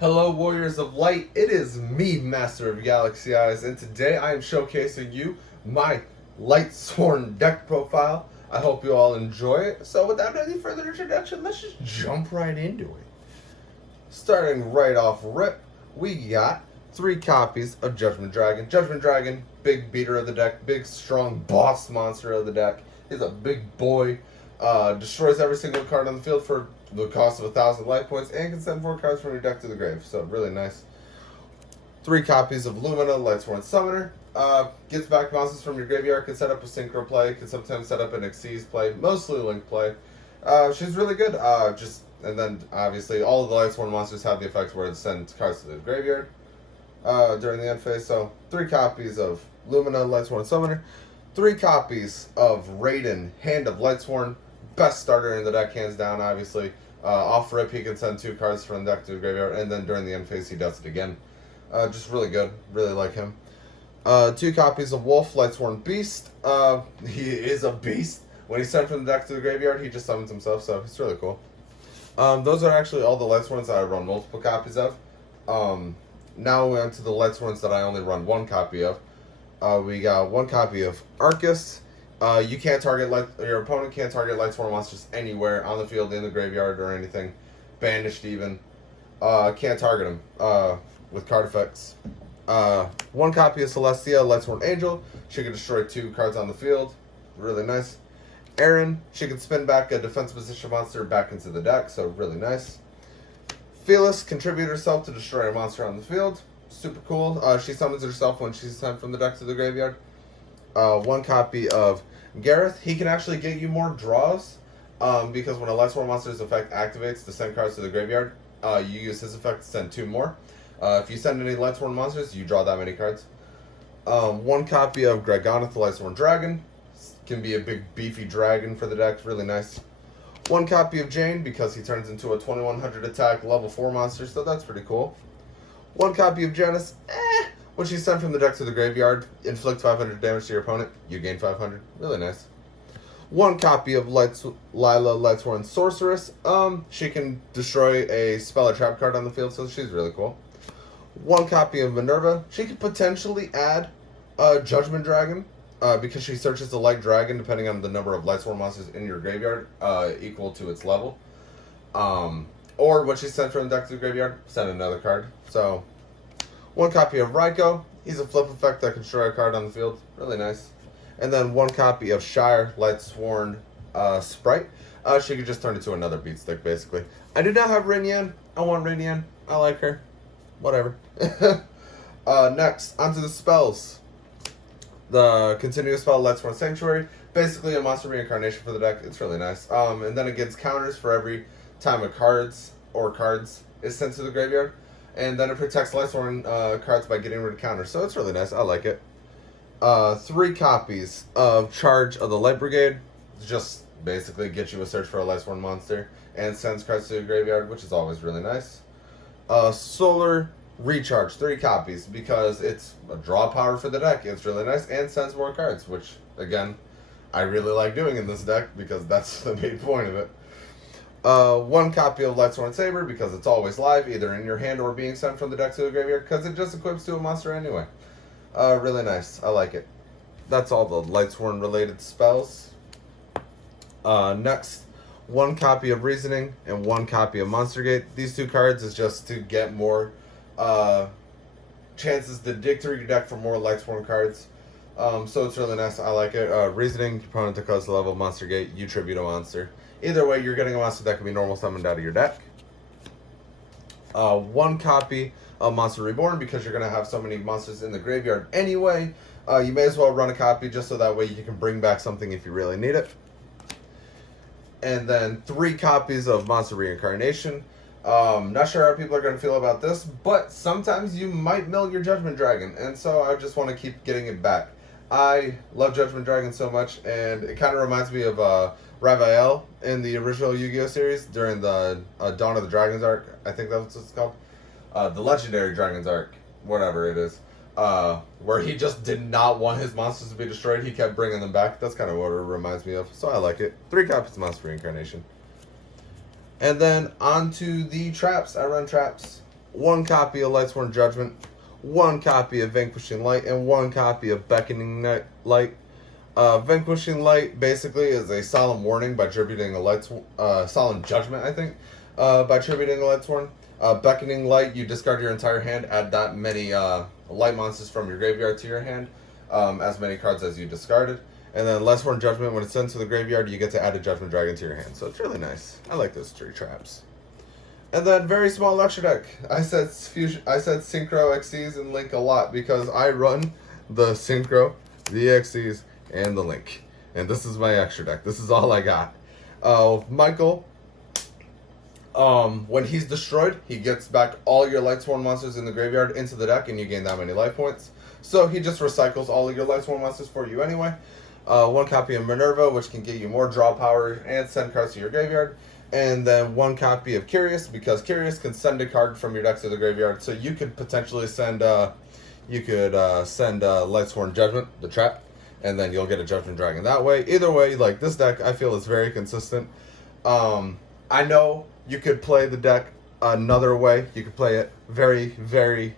Hello, Warriors of Light. It is me, Master of Galaxy Eyes, and today I am showcasing you my Lightsworn deck profile. I hope you all enjoy it. So, without any further introduction, let's just jump right into it. Starting right off rip, we got 3 copies of Judgment Dragon. Judgment Dragon, big beater of the deck, big strong boss monster of the deck. He's a big boy. Destroys every single card on the field for the cost of 1,000 life points, and can send 4 cards from your deck to the grave. So really nice. 3 copies of Lumina, Lightsworn Summoner. Gets back monsters from your graveyard. Can set up a synchro play. Can sometimes set up an Xyz play. Mostly link play. She's really good. And then obviously all of the Lightsworn monsters have the effect where it sends cards to the graveyard during the end phase. So 3 copies of Lumina, Lightsworn Summoner. 3 copies of Raiden, Hand of Lightsworn. Best starter in the deck, hands down, obviously. Off rip, he can send 2 cards from the deck to the graveyard, and then during the end phase, he does it again. Just really good. Really like him. 2 copies of Wolf, Lightsworn Beast. He is a beast. When he's sent from the deck to the graveyard, he just summons himself, so it's really cool. Those are actually all the Lightsworns that I run multiple copies of. Now we're on to the Lightsworns that I only run 1 copy of. We got 1 copy of Arcus. You can't target your opponent can't target Lightsworn monsters anywhere on the field, in the graveyard, or anything. Banished even. Can't target them with card effects. 1 copy of Celestia, Lightsworn Angel. She can destroy 2 cards on the field. Really nice. Erin, she can spin back a defense position monster back into the deck, so really nice. Felis, contribute herself to destroy a monster on the field. Super cool. She summons herself when she's sent from the deck to the graveyard. 1 copy of Gareth. He can actually get you more draws because when a Lightsworn monster's effect activates to send cards to the graveyard, you use his effect to send 2 more. If you send any Lightsworn monsters, you draw that many cards. 1 copy of Gregonath, the Lightsworn Dragon. Can be a big beefy dragon for the deck. Really nice. 1 copy of Jane because he turns into a 2100 attack level 4 monster, so that's pretty cool. 1 copy of Janice. When she's sent from the deck to the graveyard, inflict 500 damage to your opponent. You gain 500. Really nice. 1 copy of Lila, Lightsworn Sorceress. She can destroy a spell or trap card on the field, so she's really cool. 1 copy of Minerva. She could potentially add Judgment Dragon because she searches the Light Dragon depending on the number of Lightsworn monsters in your graveyard equal to its level. Or when she's sent from the deck to the graveyard, send another card. So 1 copy of Raiko. He's a flip effect that can destroy a card on the field. Really nice. And then 1 copy of Shire, Lightsworn Sprite. She could just turn into another beat stick, basically. I do not have Rainian. I want Rainian. I like her. Whatever. Next, onto the spells. The continuous spell, Lightsworn Sanctuary. Basically a monster reincarnation for the deck. It's really nice. And then it gets counters for every time a cards is sent to the graveyard. And then it protects Lightsworn cards by getting rid of counters. So it's really nice. I like it. 3 copies of Charge of the Light Brigade. Just basically get you a search for a Lightsworn monster. And sends cards to the graveyard, which is always really nice. Solar Recharge. 3 copies because it's a draw power for the deck. It's really nice. And sends more cards, which, again, I really like doing in this deck because that's the main point of it. 1 copy of Lightsworn Saber because it's always live, either in your hand or being sent from the deck to the graveyard, because it just equips to a monster anyway. Really nice. I like it. That's all the Lightsworn related spells. Next, 1 copy of Reasoning and 1 copy of Monster Gate. These 2 cards is just to get more chances to dig through your deck for more Lightsworn cards. So it's really nice. I like it. Reasoning, your opponent declares the level of Monster Gate, you tribute a monster. Either way, you're getting a monster that can be normal summoned out of your deck. 1 copy of Monster Reborn because you're going to have so many monsters in the graveyard anyway. You may as well run a copy just so that way you can bring back something if you really need it. And then 3 copies of Monster Reincarnation. Not sure how people are going to feel about this, but sometimes you might mill your Judgment Dragon, and so I just want to keep getting it back. I love Judgment Dragon so much, and it kind of reminds me of Raphael in the original Yu-Gi-Oh! Series during the Dawn of the Dragons arc. I think that's what it's called. The Legendary Dragons arc, whatever it is. Where he just did not want his monsters to be destroyed. He kept bringing them back. That's kind of what it reminds me of. So I like it. 3 copies of Monster Reincarnation. And then onto the traps. I run traps. 1 copy of Lightsworn Judgment, 1 copy of Vanquishing Light, and 1 copy of Beckoning Light. Vanquishing Light basically is a solemn warning by tributing a solemn judgment, I think, by tributing a Lightsworn. Beckoning Light, you discard your entire hand, add that many light monsters from your graveyard to your hand, as many cards as you discarded. And then Lightsworn Judgment, when it's sent to the graveyard, you get to add a Judgment Dragon to your hand. So it's really nice. I like those 3 traps. And then very small extra deck. I said Synchro XCs and Link a lot because I run the Synchro, the XCs, and the Link. And this is my extra deck. This is all I got. Michael, when he's destroyed, he gets back all your Lightsworn monsters in the graveyard into the deck, and you gain that many life points. So he just recycles all of your Lightsworn monsters for you anyway. 1 copy of Minerva, which can get you more draw power and send cards to your graveyard. And then 1 copy of Curious, because Curious can send a card from your deck to the graveyard. So you could potentially send, Lightsworn Judgment, the trap, and then you'll get a Judgment Dragon that way. Either way, like, this deck, I feel is very consistent. I know you could play the deck another way. You could play it very, very,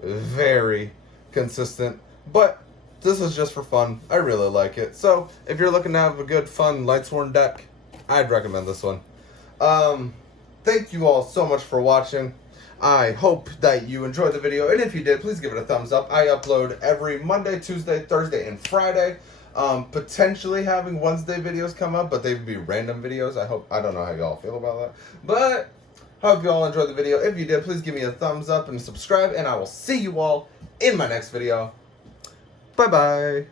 very consistent. But this is just for fun. I really like it. So, if you're looking to have a good, fun Lightsworn deck, I'd recommend this one. Thank you all so much for watching. I hope that you enjoyed the video, and if you did, please give it a thumbs up. I upload every Monday, Tuesday, Thursday, and Friday. Potentially having Wednesday videos come up, but they would be random videos. I don't know how y'all feel about that, but hope you all enjoyed the video. If you did, please give me a thumbs up and subscribe, and I will see you all in my next video. Bye-bye.